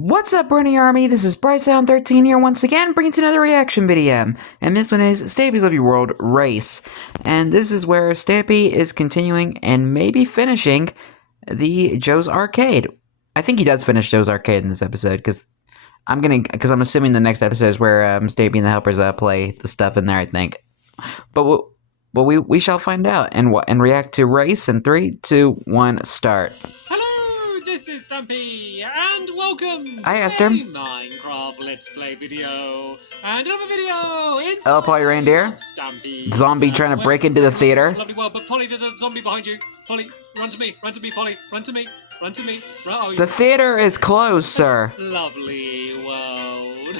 What's up, Running Army? This is BryceAllen13 here once again, bringing to another reaction video. And this one is Stampy's Lovely World Race. And this is where Stampy is continuing and maybe finishing the Joe's Arcade. I think he does finish Joe's Arcade in this episode, because I'm assuming the next episode is where Stampy and the helpers play the stuff in there, I think. But we shall find out and react to Race in 3, 2, 1, start. This is Stampy, and welcome Hi, to Esther. a Minecraft Let's Play video, and another video inside Hello, Polly Reindeer. of Stampy. Zombie trying to break into the theater. Lovely world, but Polly, there's a zombie behind you. Polly, run to me, Polly, run to me, run to me. Oh, The theater is closed, sir. lovely world.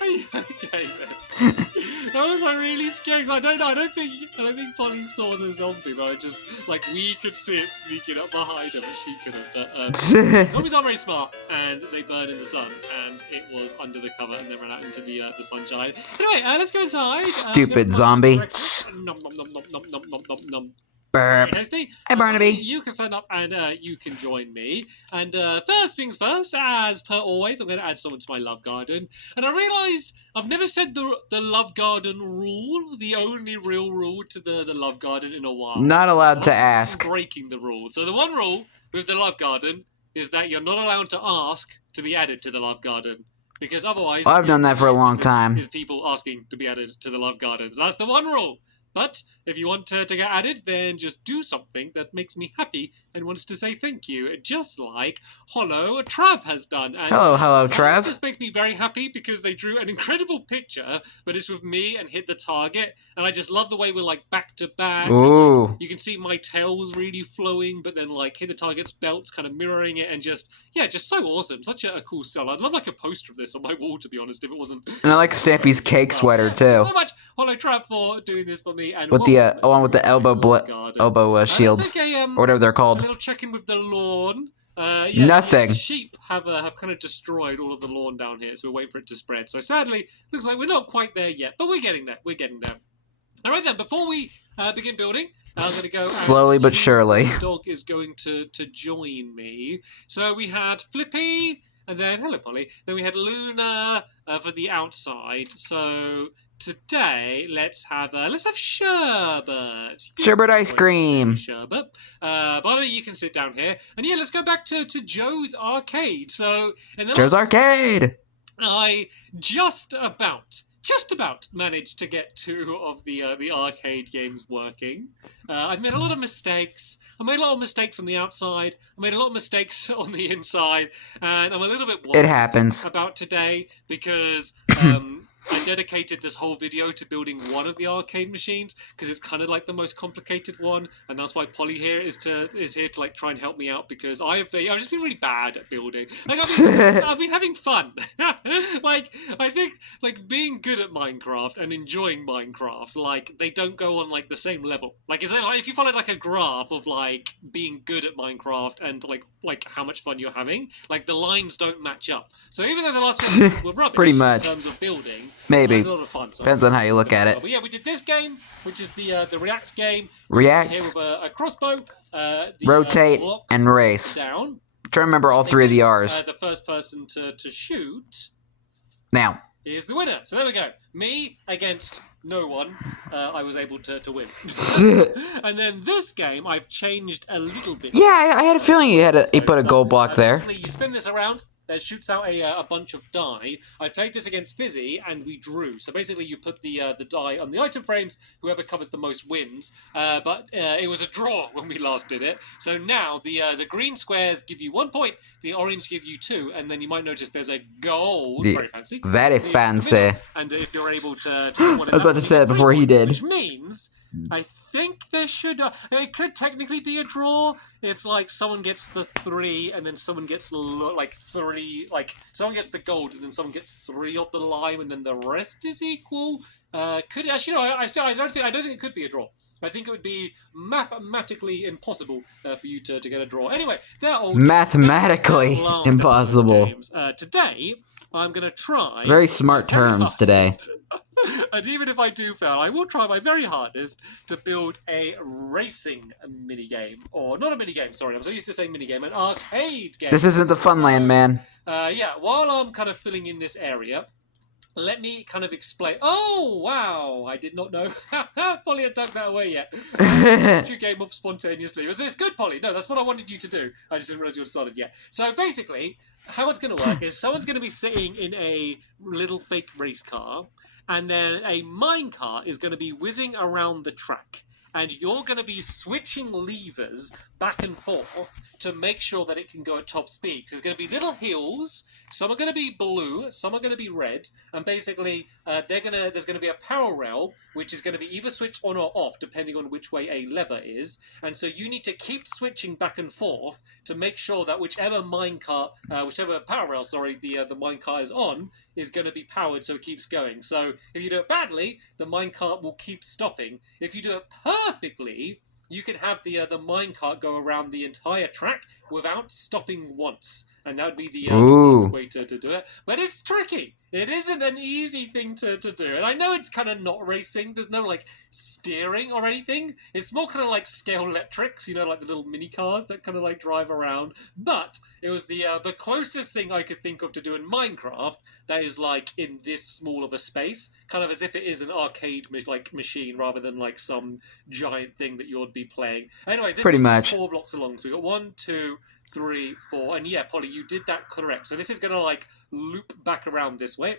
Are you okay, man? That was like really scary. I don't think Polly saw the zombie, but we could see it sneaking up behind her, but she couldn't. But zombies are very smart, and they burn in the sun, and it was under the cover, and then ran out into the sunshine. Anyway, let's go inside. Stupid zombie. Nom nom nom nom nom nom nom nom nom. Burp. Hey Barnaby. You can sign up and you can join me. And first things first, as per always, I'm going to add someone to my love garden. And I realised I've never said the love garden rule, the only real rule to the love garden in a while. Not allowed to ask. I'm breaking the rule. So the one rule with the love garden is that you're not allowed to ask to be added to the love garden. Because otherwise... I've done that for a long time. ...is people asking to be added to the love garden. So that's the one rule. But if you want to get added, then just do something that makes me happy and wants to say thank you, just like Hollow Trav has done. And Hello, Trav. This makes me very happy because they drew an incredible picture, but it's with me and hit the target, and I just love the way we're like back to back. Ooh. And, you can see my tail's really flowing, but then like hit the target's belt's kind of mirroring it, and just so awesome. Such a cool style. I'd love like a poster of this on my wall, to be honest, if it wasn't. And I like Stampy's cake sweater too. Thank you so much, Hollow Trav, for doing this for me. And with the one with the elbow shields, or whatever they're called. A little check-in with the lawn. Nothing. The sheep have kind of destroyed all of the lawn down here, so we're waiting for it to spread. So sadly, looks like we're not quite there yet, but we're getting there. We're getting there. All right then. Before we begin building, I'm going to go slowly but surely. The dog is going to join me. So we had Flippy, and then hello Polly. Then we had Luna for the outside. So today, let's have sherbet. Sherbet ice cream. Sherbet. By the way, you can sit down here. And yeah, let's go back to Joe's Arcade. So, Joe's Arcade. I just about managed to get 2 of the arcade games working. I've made a lot of mistakes. I made a lot of mistakes on the outside. I made a lot of mistakes on the inside. And I'm a little bit worried about today because... I dedicated this whole video to building one of the arcade machines because it's kind of like the most complicated one, and that's why Polly here is here to like try and help me out because I've just been really bad at building. Like I've been having fun. Like I think like being good at Minecraft and enjoying Minecraft, like they don't go on like the same level. Like is it like if you followed like a graph of like being good at Minecraft and like how much fun you're having, like the lines don't match up. So even though the last ones were rubbish pretty much in terms of building. Maybe. A lot of fun, so depends on how you look at it. But yeah, we did this game, which is the React game. React. Here with a crossbow. Rotate and race. Down. Try to remember all 3 of the R's. The first person to shoot. Now. Is the winner. So there we go. Me against no one. I was able to win. And then this game, I've changed a little bit. Yeah, I had a feeling you put a gold block there. You spin this around. That shoots out a bunch of die. I played this against Fizzy, and we drew. So basically, you put the die on the item frames. Whoever covers the most wins. But it was a draw when we last did it. So now the green squares give you 1 point, the orange give you 2, and then you might notice there's a gold. Very fancy. Very fancy. And if you're able to I was about to say it before he did. Which means I think there should... it could technically be a draw if, like, someone gets the 3 and then someone gets, like, 3... Like, someone gets the gold and then someone gets 3 of the lime and then the rest is equal. Could... Actually, no, I don't think it could be a draw. I think it would be mathematically impossible for you to get a draw. Anyway, they're all... Mathematically impossible. Today, I'm going to try... Very smart terms today. And even if I do fail, I will try my very hardest to build a racing minigame. Or not a minigame, sorry, I'm so used to saying minigame, an arcade game. This isn't the Funland, man. Yeah, while I'm kind of filling in this area, let me kind of explain. Oh, wow! I did not know. Polly had dug that away yet. You came up spontaneously. Was this good, Polly? No, that's what I wanted you to do. I just didn't realize you had started yet. So basically, how it's going to work is someone's going to be sitting in a little fake race car, and then a minecart is going to be whizzing around the track. And you're going to be switching levers back and forth to make sure that it can go at top speed. There's going to be little hills. Some are going to be blue, some are going to be red, and basically there's going to be a power rail which is going to be either switched on or off depending on which way a lever is. And so you need to keep switching back and forth to make sure that whichever power rail, the minecart is on is going to be powered so it keeps going. So if you do it badly, the minecart will keep stopping. If you do it perfectly, you can have the minecart go around the entire track without stopping once. And that would be the way to do it. But it's tricky. It isn't an easy thing to do. And I know it's kind of not racing. There's no, like, steering or anything. It's more kind of like scale electrics, you know, like the little mini cars that kind of, like, drive around. But it was the closest thing I could think of to do in Minecraft that is, like, in this small of a space. Kind of as if it is an arcade, machine rather than, like, some giant thing that you would be playing. Anyway, this is 4 blocks along. So we've got 1, 2... 3, 4, and yeah, Polly, you did that correct. So this is going to like loop back around this way.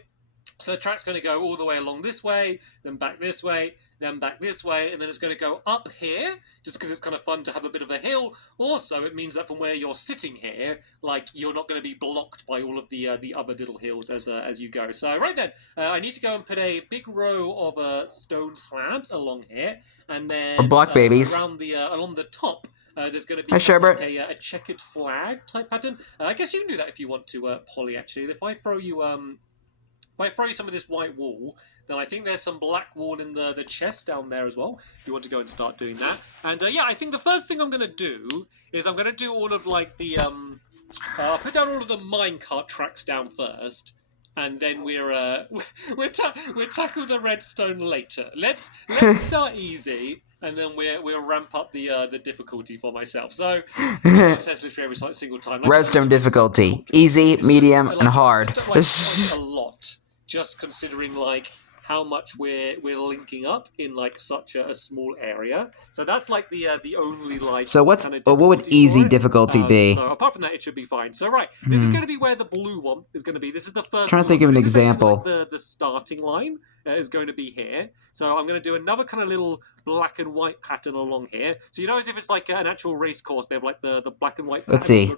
So the track's going to go all the way along this way, then back this way, then back this way, and then it's going to go up here, just because it's kind of fun to have a bit of a hill. Also, it means that from where you're sitting here, like, you're not going to be blocked by all of the other little hills as you go. So right then, I need to go and put a big row of stone slabs along here, and then block babies around along the top. There's going to be a checkered flag type pattern. I guess you can do that if you want to, Polly. Actually, if I throw you some of this white wool, then I think there's some black wool in the chest down there as well. If you want to go and start doing that, and yeah, I think the first thing I'm going to do is I'm going to do all of like the put down all of the minecart tracks down first. And then we'll tackle the redstone later. Let's start easy, and then we'll ramp up the difficulty for myself. So test literally every single time. Like, redstone difficulty: easy, medium, and hard. A lot, just considering like how much we're linking up in like such a small area. So that's like the only like. So what would easy difficulty be? So apart from that, it should be fine. So right, this is going to be where the blue one is going to be. This is the first. I'm trying to think of an example. Like the starting line is going to be here. So I'm going to do another kind of little black and white pattern along here. So you know, as if it's like an actual race course, they have like the black and white pattern. Let's see.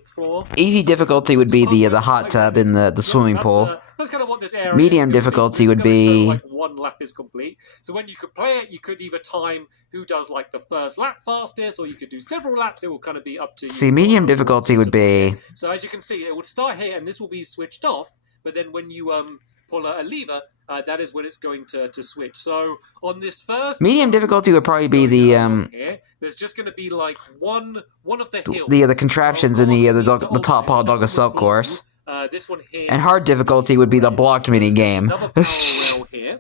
Easy difficulty would be the hot tub in the swimming pool. That's kind of what this area medium difficulty would be show, like, 1 lap is complete. So when you could play it, you could either time who does like the first lap fastest, or you could do several laps. It will kind of be up to you. See, medium difficulty would be. So as you can see, it would start here, and this will be switched off. But then when you pull a lever, that is when it's going to switch. So on this first medium difficulty would probably be the here, there's just going to be like one of the hills, the contraptions in the top Paul Dog Assault course. This one here, and hard difficulty would be the blocked mini game. Another power rail here,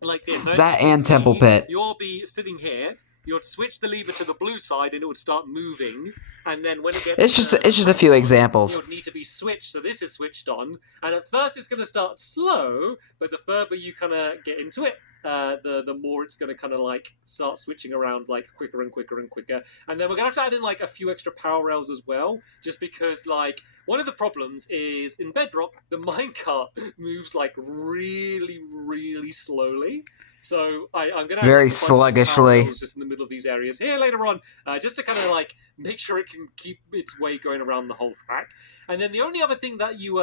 like this. That and Temple Pit. You'll be sitting here. You'd switch the lever to the blue side, and it would start moving. And then when it gets, it's just a few examples. It would need to be switched, so this is switched on. And at first, it's going to start slow, but the further you kind of get into it, the more it's going to kind of like start switching around like quicker and quicker and quicker. And then we're going to have to add in like a few extra power rails as well, just because like one of the problems is in Bedrock, the minecart moves like really, really slowly. So I'm going to very sluggishly just in the middle of these areas here later on, just to kind of like make sure it can keep its way going around the whole track. And then the only other thing that you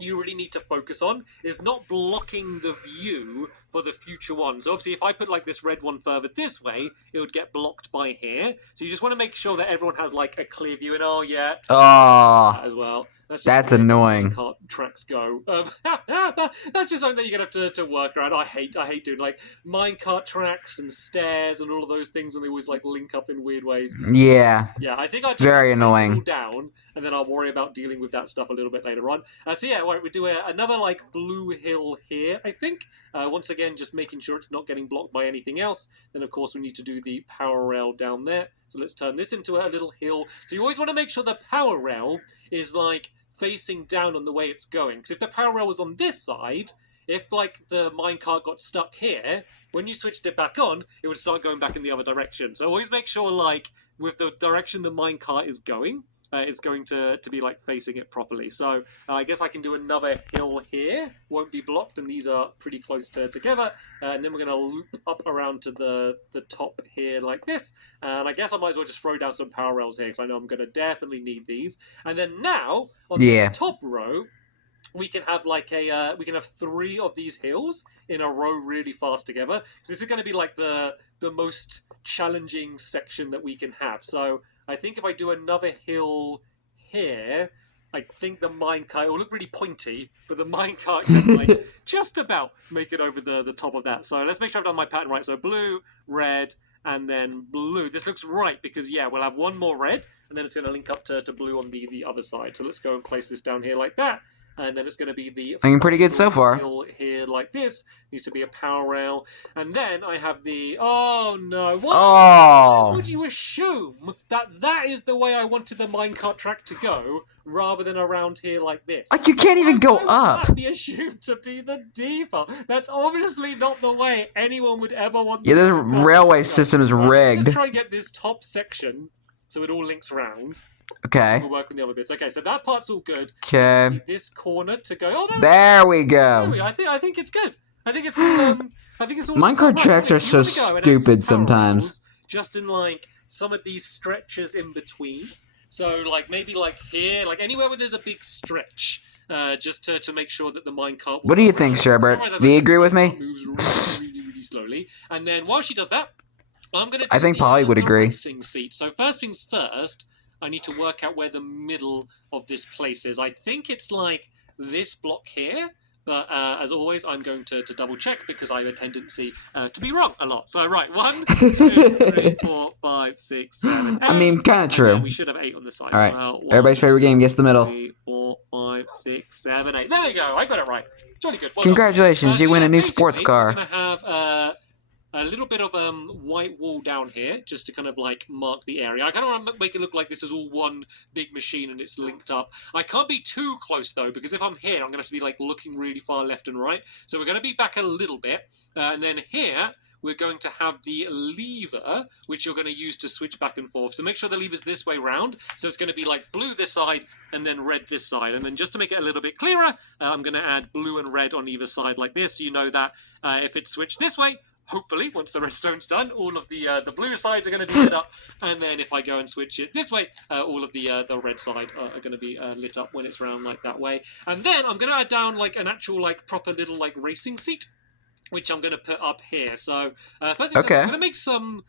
really need to focus on is not blocking the view for the future one. So obviously if I put like this red one further this way, it would get blocked by here. So you just want to make sure that everyone has like a clear view. And as well. That's annoying. Minecart tracks go. That's just something that you're gonna have to work around. I hate doing like minecart tracks and stairs and all of those things when they always like link up in weird ways. Yeah. Yeah, I think I just very annoying. down and then I'll worry about dealing with that stuff a little bit later on. So yeah, right, we do another like blue hill here, I think. Once again, just making sure it's not getting blocked by anything else. Then of course we need to do the power rail down there. So let's turn this into a little hill. So you always want to make sure the power rail is like facing down on the way it's going. Because if the power rail was on this side, if like the minecart got stuck here, when you switched it back on, it would start going back in the other direction. So always make sure like with the direction the minecart is going, it's going to be like facing it properly. So I guess I can do another hill here. Won't be blocked, and these are pretty close together. And then we're going to loop up around to the top here like this. And I guess I might as well just throw down some power rails here, because I know I'm going to definitely need these. And then now, on this top row, we can have like we can have 3 of these hills in a row really fast together. So this is going to be like the most challenging section that we can have. So I think if I do another hill here, I think the minecart will look really pointy, but the minecart can like just about make it over the top of that. So let's make sure I've done my pattern right. So blue, red, and then blue. This looks right because yeah, we'll have one more red, and then it's going to link up to blue on the other side. So let's go and place this down here like that. And then it's going to be the looking pretty good so far. Hill here like this. Needs to be a power rail. And then I have the... Oh, no. Why would you assume that is the way I wanted the minecart track to go, rather than around here like this? Like, you can't even go Why would up. that be assumed to be the default? That's obviously not the way anyone would ever want. Yeah, the railway system is rigged. Let's just try and get this top section so it all links around. Okay. We'll work on the other bits. Okay, so that part's all good. Okay. This corner to go. Oh, there we go. I think it's good. I think it's all. Minecart tracks are so stupid sometimes. Just in like some of these stretches in between. So like maybe like here, like anywhere where there's a big stretch. Just to make sure that the minecart. What do you think, Sherbert? Do you agree with me? Moves really slowly, and then while she does that, I'm gonna. I think Polly would agree. Racing seat. So first things first. I need to work out where the middle of this place is. I think it's like this block here, but as always, I'm going to double check because I have a tendency to be wrong a lot. So, right, 1, 2, 3, 4, 5, 6, 7, 8. I mean, kind of true. Yeah, we should have 8 on the side. All right, so, 1, everybody's favorite game, guess the middle. 3, 4, 5, 6, 7, 8. There we go. I got it right. It's really good. Well Congratulations, you win a new basically, sports car. We're going to have a little bit of white wall down here, just to kind of like mark the area. I kind of want to make it look like this is all one big machine and it's linked up. I can't be too close though, because if I'm here, I'm going to have to be like looking really far left and right. So we're going to be back a little bit, and then here we're going to have the lever, which you're going to use to switch back and forth. So make sure the lever's this way round. So it's going to be like blue this side and then red this side. And then just to make it a little bit clearer, I'm going to add blue and red on either side like this. So you know that if it's switched this way, hopefully, once the redstone's done, all of the blue sides are going to be lit up, and then if I go and switch it this way, all of the red side are going to be lit up when it's round like that way. And then I'm going to add down like an actual like proper little like racing seat, which I'm going to put up here. So first thing, I'm going to make some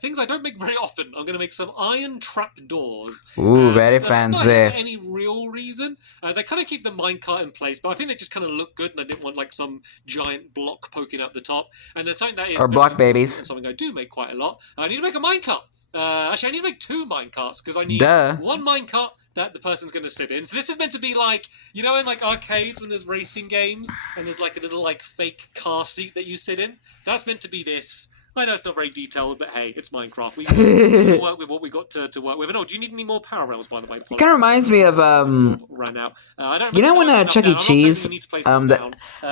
things I don't make very often. I'm going to make some iron trap doors. Ooh, very fancy. Not for any real reason. They kind of keep the minecart in place, but I think they just kind of look good, and I didn't want like some giant block poking out the top. And then something that is or block babies. Something I do make quite a lot. I need to make a minecart. Actually, I need to make 2 minecarts because I need one minecart that the person's going to sit in. So this is meant to be like, you know, in like arcades when there's racing games and there's like a little like fake car seat that you sit in. That's meant to be this. I know it's not very detailed, but hey, it's Minecraft. We can work with what we got to work with. And do you need any more power rails, by the way? It kind of reminds me of ran out. I don't. You know when Chuck E. Cheese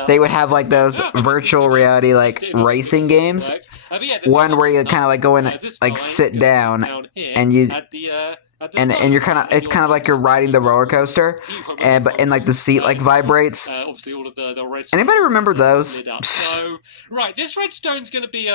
they would have like those virtual reality like racing games. One where you kind of like go in like sit down and you. And you're kind of it's kind of like you're riding the roller coaster, but like the seat like vibrates. Obviously, all of the red. Anybody remember those? So right, this redstone's going to be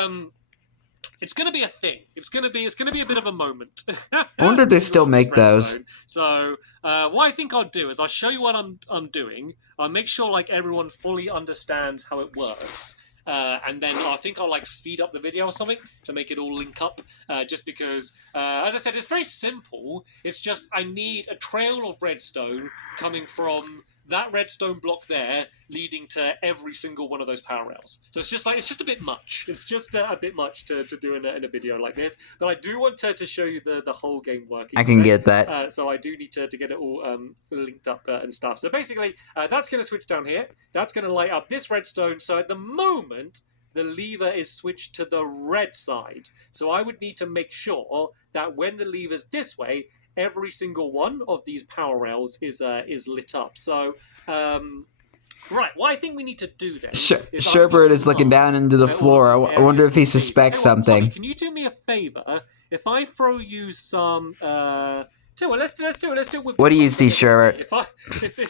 it's going to be a thing. It's going to be a bit of a moment. I wonder if they still make those. So what I think I'll do is I'll show you what I'm doing. I'll make sure like everyone fully understands how it works. And then I think I'll like speed up the video or something to make it all link up, just because, as I said, it's very simple. It's just I need a trail of redstone coming from that redstone block there leading to every single one of those power rails. So it's just a bit much. It's just a bit much to do in a video like this. But I do want to show you the whole game working. I can get that. So I do need to get it all linked up and stuff. So basically, that's going to switch down here. That's going to light up this redstone. So at the moment, the lever is switched to the red side. So I would need to make sure that when the lever's this way, every single one of these power rails is lit up. So, right, what I think we need to do then... Sherbert is looking down into the floor. I wonder if he suspects something. Can you do me a favor? If I throw you some... let's do it with... What do you see, Sherbert?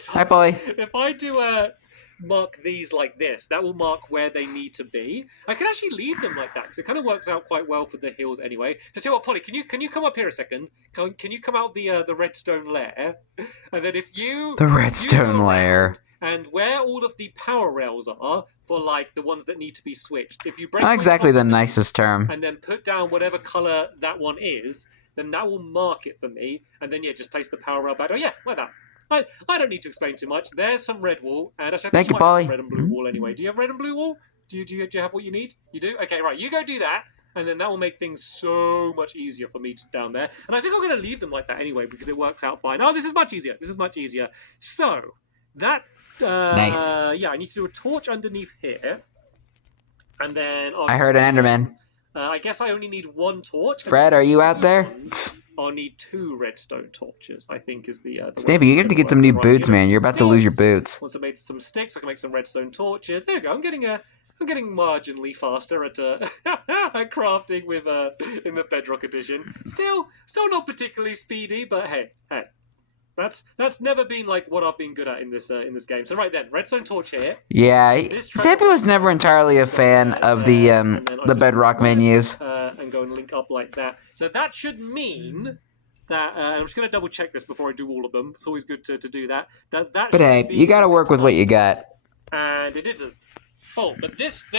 Hi, Polly. If I do mark these like this, that will mark where they need to be. I can actually leave them like that because it kind of works out quite well for the hills anyway. So tell you what, Polly, can you come up here a second? Can you come out the redstone layer? And then if you... The redstone layer. And where all of the power rails are for like the ones that need to be switched, if you break... Not exactly the nicest term. And then put down whatever color that one is, then that will mark it for me. And then, yeah, just place the power rail back. Oh, yeah, like that. I don't need to explain too much. There's some red wool, and actually, I think you might have some red and blue wool anyway. Do you have red and blue wool? Do you have what you need? You do? Okay, right. You go do that, and then that will make things so much easier for me down there. And I think I'm going to leave them like that anyway because it works out fine. Oh, this is much easier. This is much easier. So that nice. Yeah, I need to do a torch underneath here, and then I heard an Enderman. I guess I only need one torch. Fred, are you out there? I'll need 2 redstone torches, I think is the Stampy, you have to get some new boots, man. You're about to lose your boots. Once I made some sticks, I can make some redstone torches. There we go. I'm getting marginally faster at at crafting with in the Bedrock edition. Still not particularly speedy, but hey. That's never been like what I've been good at in this game. So right then, redstone torch here. Yeah, Stampy was never entirely a fan of the Bedrock menus. And go and link up like that. So that should mean that I'm just going to double check this before I do all of them. It's always good to do that. But hey, you got to work with what you got. And it isn't. Oh, but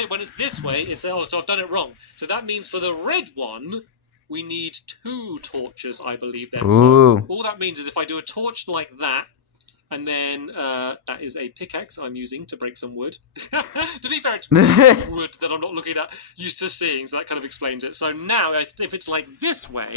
when it's this way, it's so I've done it wrong. So that means for the red one, we need 2 torches, I believe. Then. Ooh. So all that means is if I do a torch like that, and then that is a pickaxe I'm using to break some wood. To be fair, it's wood that I'm not used to seeing, so that kind of explains it. So now, if it's like this way,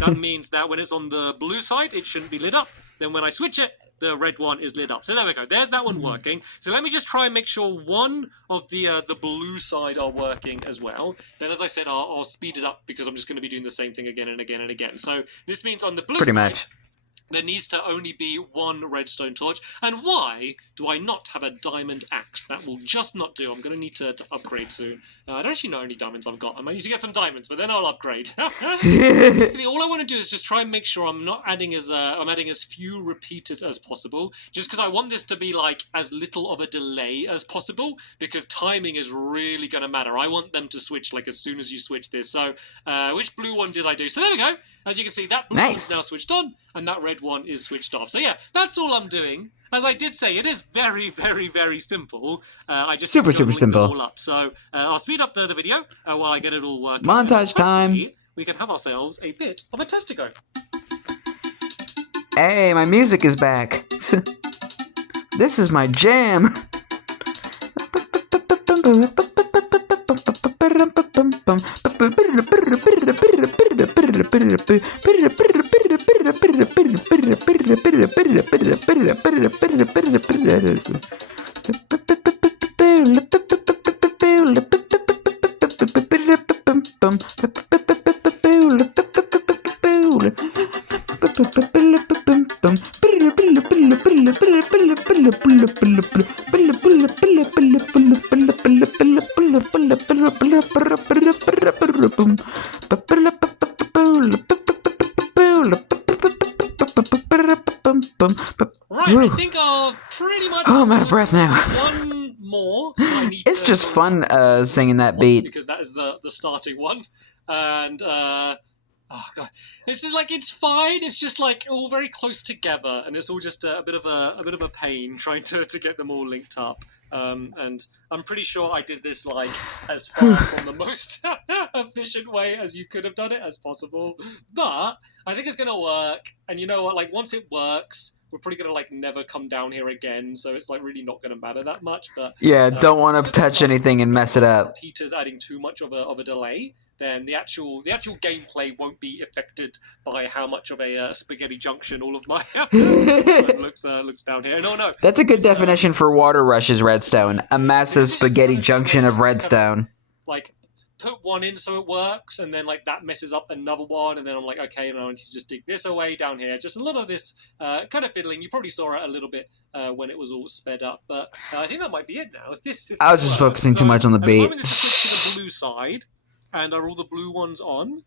that means that when it's on the blue side, it shouldn't be lit up. Then when I switch it, the red one is lit up. So there we go. There's that one working. So let me just try and make sure one of the blue side are working as well. Then, as I said, I'll speed it up because I'm just going to be doing the same thing again and again and again. So this means on the blue Pretty side... much. There needs to only be 1 redstone torch. And why do I not have a diamond axe? That will just not do. I'm going to need to upgrade soon. I don't actually know how many diamonds I've got. I might need to get some diamonds, but then I'll upgrade. Basically, all I want to do is just try and make sure I'm adding as few repeaters as possible. Just because I want this to be like as little of a delay as possible. Because timing is really going to matter. I want them to switch like as soon as you switch this. So, which blue one did I do? So there we go. As you can see, that blue one's now switched on, and that red one is switched off. So yeah, that's all I'm doing. As I did say, it is very, very, very simple. I just super simple. Them all up. So I'll speed up the video while I get it all working. Montage time. We can have ourselves a bit of a test to go. Hey, my music is back. This is my jam. Right, I think of pretty much. Oh, I'm out of breath now. One more. It's just fun singing that beat because that is the starting one, and oh god, it's just like it's fine. It's just like all very close together, and it's all just a bit of a pain trying to get them all linked up. And I'm pretty sure I did this like as far from the most efficient way as you could have done it as possible. But I think it's gonna work. And you know what? Like once it works, we're probably gonna like never come down here again, so it's like really not gonna matter that much. But Yeah, don't want to touch anything and mess it up. Repeaters adding too much of a delay, then the actual gameplay won't be affected by how much of a spaghetti junction all of my looks down here. No. That's a good definition for water rushes redstone. A massive spaghetti junction of redstone. Like, put one in so it works, and then like that messes up another one, and then I'm like, okay, I need to just dig this away down here. Just a lot of this kind of fiddling. You probably saw it a little bit when it was all sped up, but I think that might be it now. If I was just focusing too much on the beat. At the moment, this is switched to the blue side, and are all the blue ones on?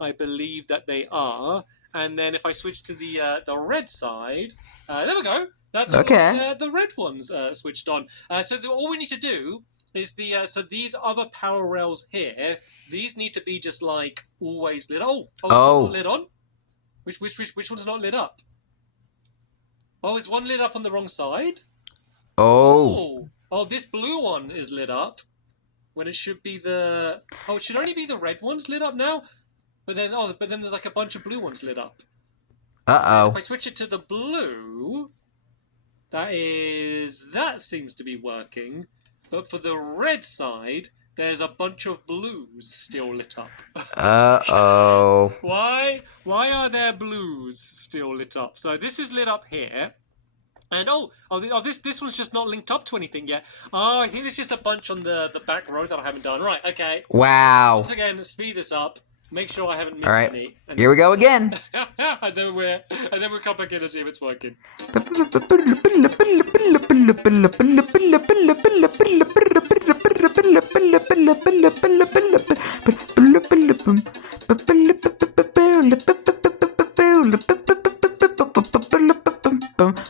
I believe that they are. And then if I switch to the red side, there we go. That's okay. The red ones switched on. So all we need to do is so these other power rails here. These need to be just like always lit. Oh, not lit on. Which one's not lit up? Oh, is one lit up on the wrong side? Oh, this blue one is lit up. When it should be it should only be the red ones lit up now. But then there's like a bunch of blue ones lit up. Uh-oh. If I switch it to the blue, that seems to be working. But for the red side, there's a bunch of blues still lit up. Uh-oh. Why are there blues still lit up? So this is lit up here. And this one's just not linked up to anything yet. Oh, I think there's just a bunch on the back row that I haven't done. Right, okay. Wow. Once again, speed this up. Make sure I haven't missed any. And here we go again. and then we'll come back in and see if it's working.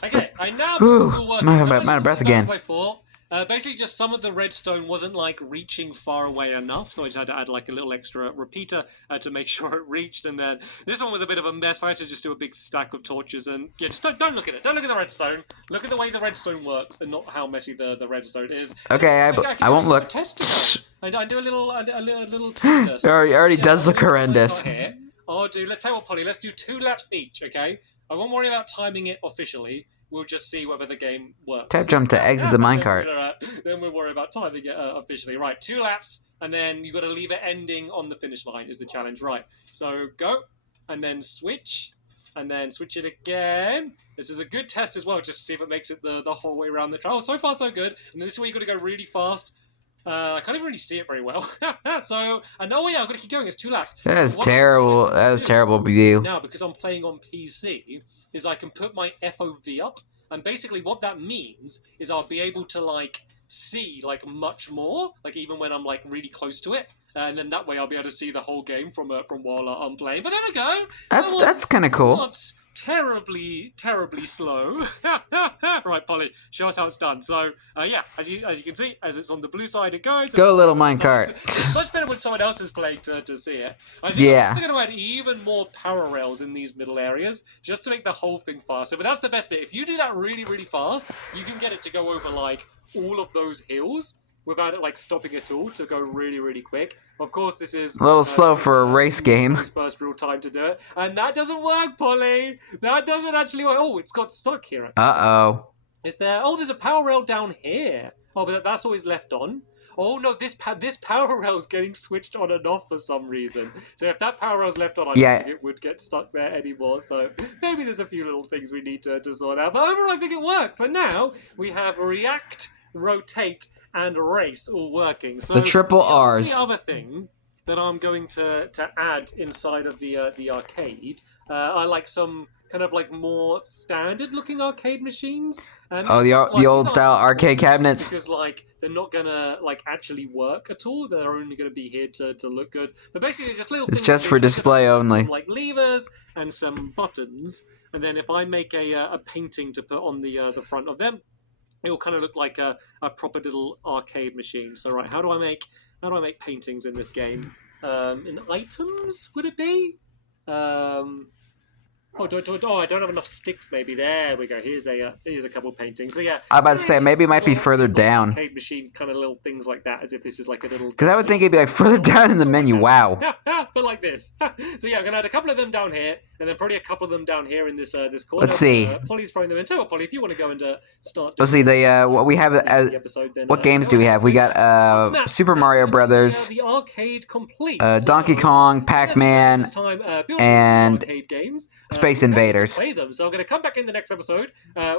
Okay, I now it's all working. I'm out of breath again. As I thought. Basically, just some of the redstone wasn't like reaching far away enough, so I just had to add like a little extra repeater to make sure it reached. And then this one was a bit of a mess. I had to just do a big stack of torches, and yeah, just don't look at it. Don't look at the redstone. Look at the way the redstone works, and not how messy the redstone is. Okay, I won't look. I do a little tester. It already does look horrendous. Oh, dude, let's tell you what, Polly. Let's do 2 laps each, okay? I won't worry about timing it officially. We'll just see whether the game works. Tap jump to exit the minecart. Then we'll worry about timing it officially. Right, 2 laps, and then you've got to leave it ending on the finish line is the challenge. Right, so go, and then switch, and then switch it again. This is a good test as well, just to see if it makes it the whole way around the track. Oh, so far so good. And this is where you've got to go really fast. I can't even really see it very well. So, and oh yeah, I've got to keep going. It's 2 laps. That is terrible. That is terrible view. Now, because I'm playing on PC, is I can put my FOV up, and basically what that means is I'll be able to like see like much more, like even when I'm like really close to it. And then that way I'll be able to see the whole game from while I'm playing. But there we go. That's kind of cool. Not terribly slow. Right, Polly, show us how it's done. So yeah, as you can see, as it's on the blue side, it goes. Go, little minecart. It's much better when someone else is playing to see it. I think I'm also going to add even more power rails in these middle areas just to make the whole thing faster. But that's the best bit. If you do that really, really fast, you can get it to go over like all of those hills without it like stopping at all, to go really, really quick. Of course, this is a little slow for a race game. First real time to do it, and that doesn't work, Polly. That doesn't actually work. Oh, it's got stuck here. Uh-oh. Is there? Oh, there's a power rail down here. Oh, but that's always left on. Oh no, this power rail is getting switched on and off for some reason. So if that power rail is left on, I don't think it would get stuck there anymore. So maybe there's a few little things we need to sort out. But overall, I think it works. And now we have react, rotate, and race all working. So the triple R's. The other thing that I'm going to add inside of the arcade are like some kind of like more standard looking arcade machines. And the old style arcade cabinets. Because like they're not gonna like actually work at all. They're only gonna be here to look good. But basically, just little. It's just for display only. Some, like levers and some buttons. And then if I make a painting to put on the front of them, it will kind of look like a proper little arcade machine. So right, how do I make paintings in this game? In items, would it be? I don't have enough sticks. Maybe there we go. Here's a couple of paintings. So yeah, I'm about to say maybe it might be further down. Arcade machine, kind of little things like that, as if this is like a little. Because I would think it'd be like further down in the menu. Wow. But like this. So yeah, I'm gonna add a couple of them down here, and then probably a couple of them down here in this this corner. Let's see. Polly's throwing them in too. Polly, if you want to go and start. Let's see. What we have as episode, then, what games do we have? We got Super Mario Brothers, the arcade complete. Donkey Kong, Pac-Man, and arcade games. Space Invaders. Play them. So I'm going to come back in the next episode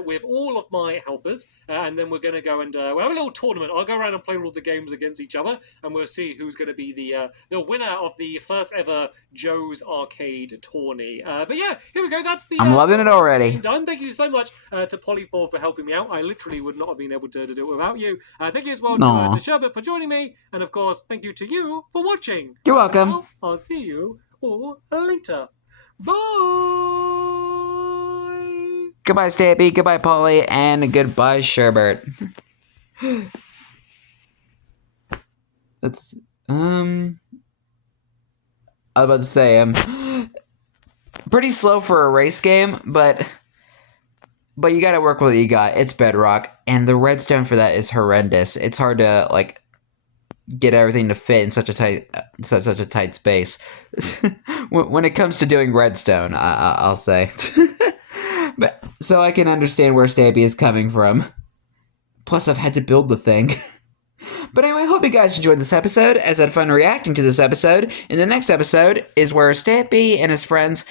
with all of my helpers, and then we're going to go and we'll have a little tournament. I'll go around and play all of the games against each other, and we'll see who's going to be the winner of the first ever Joe's Arcade tourney. But yeah, here we go. That's the. I'm loving it already. Done. Thank you so much to Polly for helping me out. I literally would not have been able to do it without you. Thank you as well to Sherbet for joining me, and of course, thank you to you for watching. You're welcome. Now, I'll see you all later. Bye. Goodbye, Stampy. Goodbye, Polly, and goodbye, Sherbert. That's I was about to say pretty slow for a race game, but you gotta work with what you got. It's bedrock, and the redstone for that is horrendous. It's hard to like get everything to fit in such a tight space. When it comes to doing redstone, I'll say. But so I can understand where Stampy is coming from. Plus, I've had to build the thing. But anyway, I hope you guys enjoyed this episode, as I had fun reacting to this episode. In the next episode is where Stampy and his friends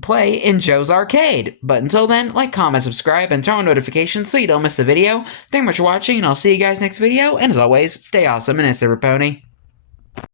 play in Joe's Arcade. But until then, like, comment, subscribe, and turn on notifications so you don't miss the video. Thank you much for watching, and I'll see you guys next video. And as always, stay awesome, and it's Pony.